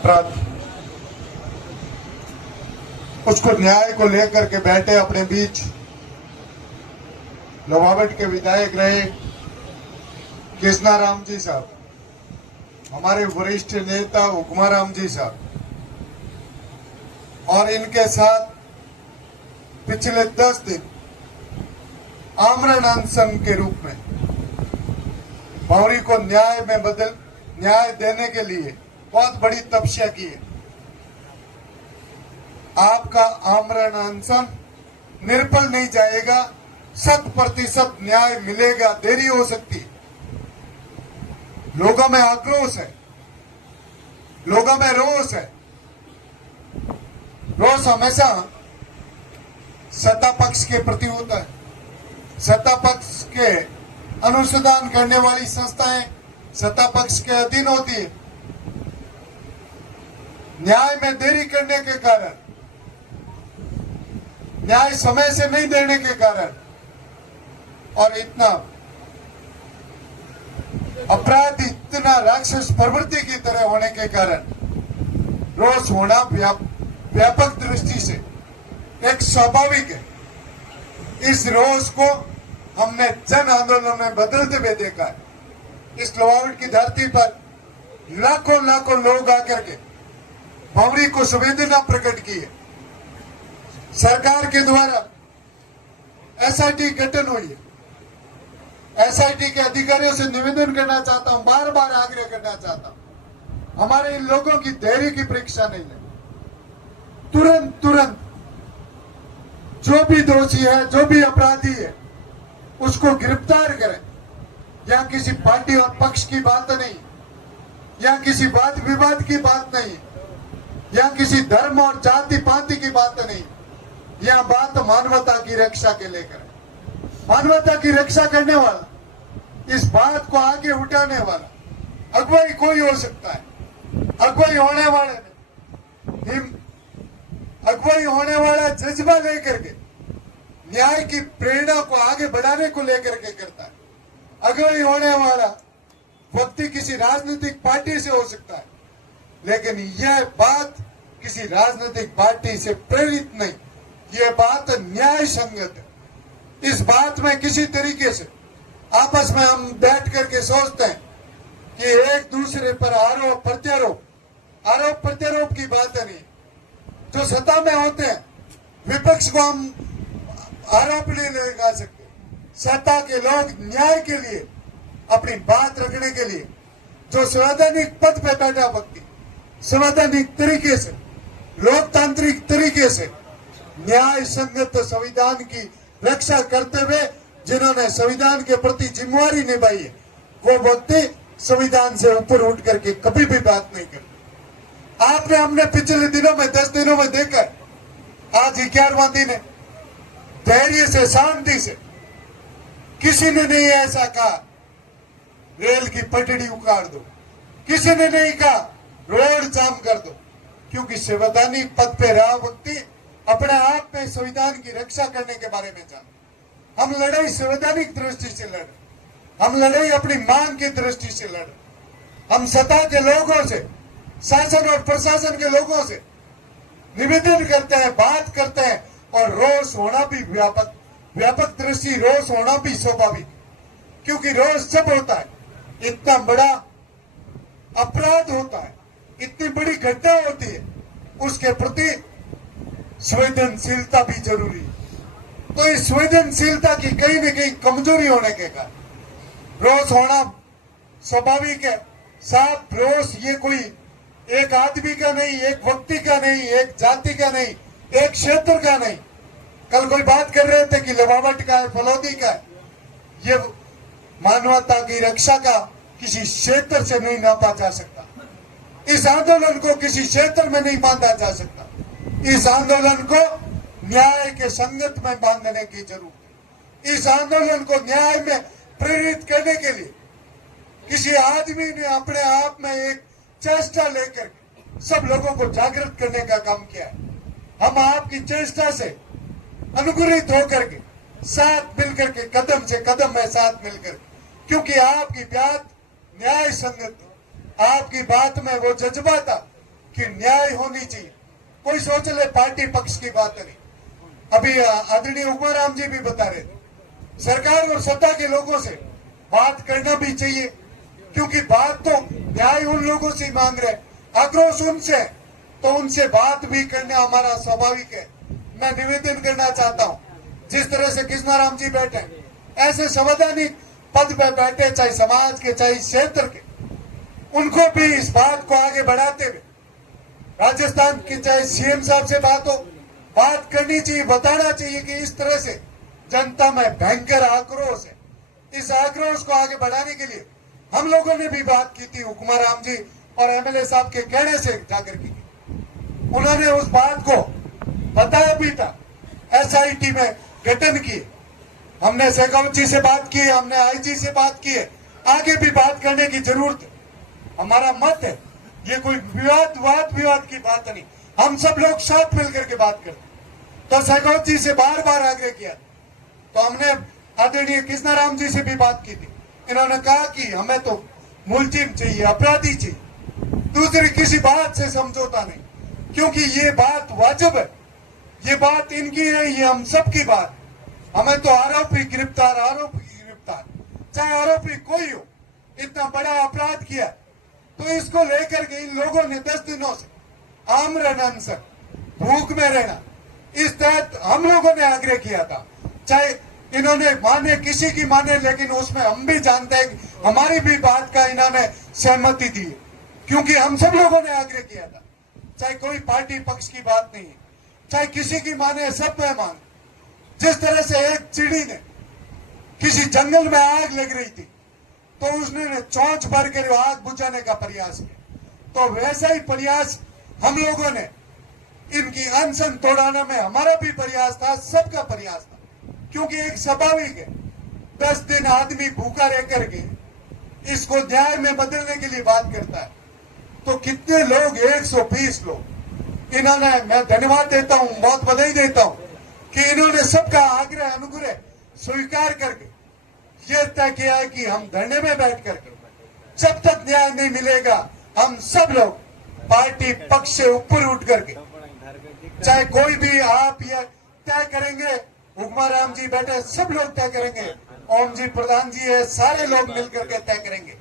अपराध उसको न्याय को लेकर के बैठे अपने बीच लोहावट के विधायक रहे कृष्णाराम जी साहब, हमारे वरिष्ठ नेता हुक्माराम जी साहब, और इनके साथ पिछले 10 दिन आमरण अनशन के रूप में भंवरी को न्याय देने के लिए बहुत बड़ी तपस्या की है। आपका आमरण अनशन निर्फल नहीं जाएगा, 100% न्याय मिलेगा। देरी हो सकती है। लोगों में आक्रोश है, लोगों में रोष है। रोष हमेशा सत्ता पक्ष के प्रति होता है। सत्ता पक्ष के अनुसंधान करने वाली संस्थाएं सत्ता पक्ष के अधीन होती है। न्याय में देरी करने के कारण, न्याय समय से नहीं देने के कारण और इतना अपराध, इतना राक्षस प्रवृत्ति की तरह होने के कारण रोष होना व्यापक दृष्टि से एक स्वाभाविक है। इस रोष को हमने जन आंदोलन में बदलते हुए देखा है। इस लोहावट की धरती पर लाखों लाखों लोग आकर के भंवरी को संवेदना प्रकट की है। सरकार के द्वारा एसआईटी गठन हुई है। एसआईटी के अधिकारियों से निवेदन करना चाहता हूं, बार बार आग्रह करना चाहता हूं, हमारे इन लोगों की धैर्य की परीक्षा नहीं है। तुरंत जो भी दोषी है, जो भी अपराधी है, उसको गिरफ्तार करें। यहाँ किसी पार्टी और पक्ष की बात नहीं, यहाँ किसी वाद विवाद की बात नहीं, यहाँ किसी धर्म और जाति पाति की बात नहीं। यह बात मानवता की रक्षा के लेकर, मानवता की रक्षा करने वाला, इस बात को आगे उठाने वाला अगुवाई कोई हो सकता है। अगुवाई होने वाले अगुवाई होने वाला जज्बा लेकर के न्याय की प्रेरणा को आगे बढ़ाने को लेकर के करता है। अगुवाई होने वाला व्यक्ति किसी राजनीतिक पार्टी से हो सकता है, लेकिन यह बात किसी राजनीतिक पार्टी से प्रेरित नहीं, यह बात न्याय संगत है। इस बात में किसी तरीके से आपस में हम बैठ करके सोचते हैं कि एक दूसरे पर आरोप प्रत्यारोप की बात नहीं। जो सत्ता में होते हैं, विपक्ष को हम आरोप नहीं लगा सकते। सत्ता के लोग न्याय के लिए, अपनी बात रखने के लिए, जो संवैधानिक पद पे बैठा व्यक्ति संवैधानिक तरीके से, लोकतांत्रिक तरीके से न्याय संगत संविधान की रक्षा करते हुए जिन्होंने संविधान के प्रति जिम्मेवारी निभाई है, वो व्यक्ति संविधान से ऊपर उठ करके कभी भी बात नहीं करते। आपने हमने पिछले दिनों में 10 दिनों में देखा, आज 11वां दिन है, धैर्य से, शांति से, किसी ने नहीं ऐसा कहा रेल की पटड़ी उखाड़ दो, किसी ने नहीं कहा रोड जाम कर दो, क्योंकि संवैधानिक पद पे रहा व्यक्ति अपने आप में संविधान की रक्षा करने के बारे में जान। हम लड़ाई संवैधानिक दृष्टि से लड़ रहे, हम लड़ाई अपनी मांग की दृष्टि से लड़ रहे। हम सत्ता के लोगों से, शासन और प्रशासन के लोगों से निवेदन करते हैं, बात करते हैं, और रोष होना भी व्यापक दृष्टि, रोष होना भी स्वाभाविक, क्योंकि रोष जब होता है, इतना बड़ा अपराध होता है, इतनी बड़ी घटना होती है, उसके प्रति संवेदनशीलता भी जरूरी है। तो इस संवेदनशीलता की कहीं न कहीं कमजोरी होने के कारण रोष होना स्वाभाविक है। साफ रोष ये कोई एक आदमी का नहीं, एक व्यक्ति का नहीं, एक जाति का नहीं, एक क्षेत्र का नहीं। कल कोई बात कर रहे थे कि लोहावट का है, फलौदी का है। ये मानवता की रक्षा का किसी क्षेत्र से नहीं नापा जा सकता। इस आंदोलन को किसी क्षेत्र में नहीं बांधा जा सकता। इस आंदोलन को न्याय के संगत में बांधने की जरूरत है। इस आंदोलन को न्याय में प्रेरित करने के लिए किसी आदमी ने अपने आप में एक चेष्टा लेकर सब लोगों को जागृत करने का काम किया है। हम आपकी चेष्टा से अनुग्रहित होकर के साथ मिलकर के, कदम से कदम में साथ मिलकर, क्योंकि आपकी बात न्याय संगत, आपकी बात में वो जज्बा था कि न्याय होनी चाहिए। कोई सोच ले पार्टी पक्ष की बात नहीं। अभी आदरणीय उमाराम जी भी बता रहे थे, सरकार और सत्ता के लोगों से बात करना भी चाहिए, क्योंकि बात तो न्याय उन लोगों से मांग रहे, आक्रोश उनसे, तो उनसे बात भी करना हमारा स्वाभाविक है। मैं निवेदन करना चाहता हूं, जिस तरह से कृष्णाराम जी बैठे, ऐसे संवैधानिक पद पे बैठे, चाहे समाज के चाहे क्षेत्र के, उनको भी इस बात को आगे बढ़ाते हुए राजस्थान के चाहे सीएम साहब से बात करनी चाहिए, बताना चाहिए कि इस तरह से जनता में भयंकर आक्रोश है। इस आक्रोश को आगे बढ़ाने के लिए हम लोगों ने भी बात की थी, उमाराम जी और एमएलए साहब के कहने से जाकर की। उन्होंने उस बात को बताया भी था, एसआईटी में गठन किए, हमने शेखावत जी से बात की, हमने आईजी से बात की है, आगे भी बात करने की जरूरत है। हमारा मत है, ये कोई विवाद की बात नहीं, हम सब लोग साथ मिलकर के बात करते। तो शेखावत जी से बार बार आग्रह किया, तो हमने आदरणीय कृष्णाराम जी से भी बात की थी। इन्होंने कहा कि हमें तो मुलजिम चाहिए, अपराधी चाहिए, दूसरी किसी बात से समझौता नहीं, क्योंकि ये बात वाजिब है, ये बात इनकी है, ये हम सब की बात। हमें तो आरोपी गिरफ्तार, चाहे आरोपी कोई हो, इतना बड़ा अपराध किया, तो इसको लेकर के इन लोगों ने 10 दिनों से आमरण अनशन, भूख में रहना, इस तहत हम लोगों ने आग्रह किया था। चाहे इन्होंने माने, किसी की माने, लेकिन उसमें हम भी जानते हैं कि हमारी भी बात का इन्होंने सहमति दी है, क्योंकि हम सब लोगों ने आग्रह किया था। चाहे कोई पार्टी पक्ष की बात नहीं है, चाहे किसी की माने, सब में माने। जिस तरह से एक चिड़ी ने किसी जंगल में आग लग रही थी, तो उसने चोंच भर कर आग बुझाने का प्रयास किया, तो वैसा ही प्रयास हम लोगों ने इनकी अनशन तोड़ाने में, हमारा भी प्रयास था, सबका प्रयास था, क्योंकि एक स्वाभाविक है, 10 दिन आदमी भूखा रह करके इसको न्याय में बदलने के लिए बात करता है, तो कितने लोग, 120 लोग, इन्होंने, मैं धन्यवाद देता हूं, बहुत बधाई देता हूं कि इन्होंने सबका आग्रह अनुग्रह स्वीकार करके ये तय किया है कि हम धरने में बैठ करके जब तक न्याय नहीं मिलेगा, हम सब लोग पार्टी पक्ष से ऊपर उठ करके, चाहे कोई भी, आप ये तय करेंगे, उमाराम जी बैठे, सब लोग तय करेंगे, ओम जी प्रधान जी है, सारे लोग मिलकर के तय करेंगे।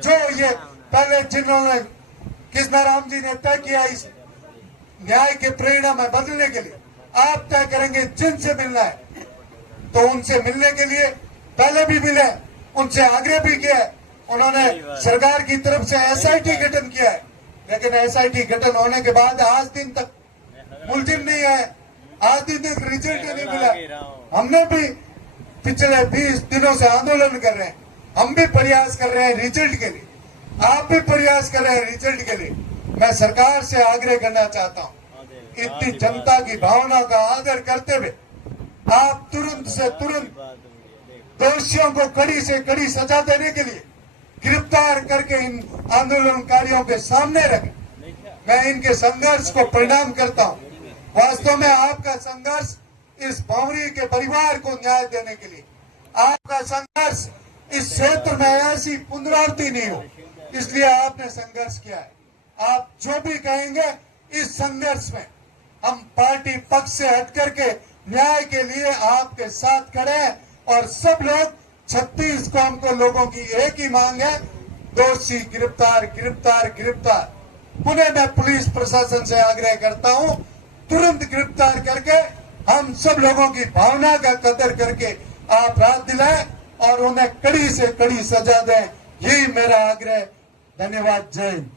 जो ये पहले जिन्होंने कृष्णाराम जी ने तय किया इस न्याय के प्रेरणा में बदलने के लिए, आप तय करेंगे जिनसे मिलना है, तो उनसे मिलने के लिए पहले भी मिले, उनसे आग्रह भी किया है। उन्होंने सरकार की तरफ से एसआईटी गठन किया है, लेकिन एसआईटी गठन होने के बाद आज दिन तक मुलजिम नहीं है, आज दिन तक रिजल्ट नहीं मिला। हमने भी पिछले 20 दिनों से आंदोलन कर रहे हैं, हम भी प्रयास कर रहे हैं रिजल्ट के लिए, आप भी प्रयास कर रहे हैं रिजल्ट के लिए। मैं सरकार से आग्रह करना चाहता हूं, इतनी जनता की भावना का आदर करते हुए आप तुरंत से तुरंत दोषियों को कड़ी से कड़ी सजा देने के लिए गिरफ्तार करके इन आंदोलनकारियों के सामने रखें। मैं इनके संघर्ष को प्रणाम करता हूं। वास्तव में आपका संघर्ष इस बावरी के परिवार को न्याय देने के लिए, आपका संघर्ष इस क्षेत्र में ऐसी पुनरावृत्ति नहीं हो, इसलिए आपने संघर्ष किया है। आप जो भी कहेंगे, इस संघर्ष में हम पार्टी पक्ष से हट करके न्याय के लिए आपके साथ खड़े हैं, और सब लोग 36 कौम को लोगों की एक ही मांग है, दोषी गिरफ्तार, गिरफ्तार, गिरफ्तार। पुनः मैं पुलिस प्रशासन से आग्रह करता हूं, तुरंत गिरफ्तार करके हम सब लोगों की भावना का कदर करके आप राहत दिलाएं और उन्हें कड़ी से कड़ी सजा दें, यही मेरा आग्रह। धन्यवाद। जय हिंद।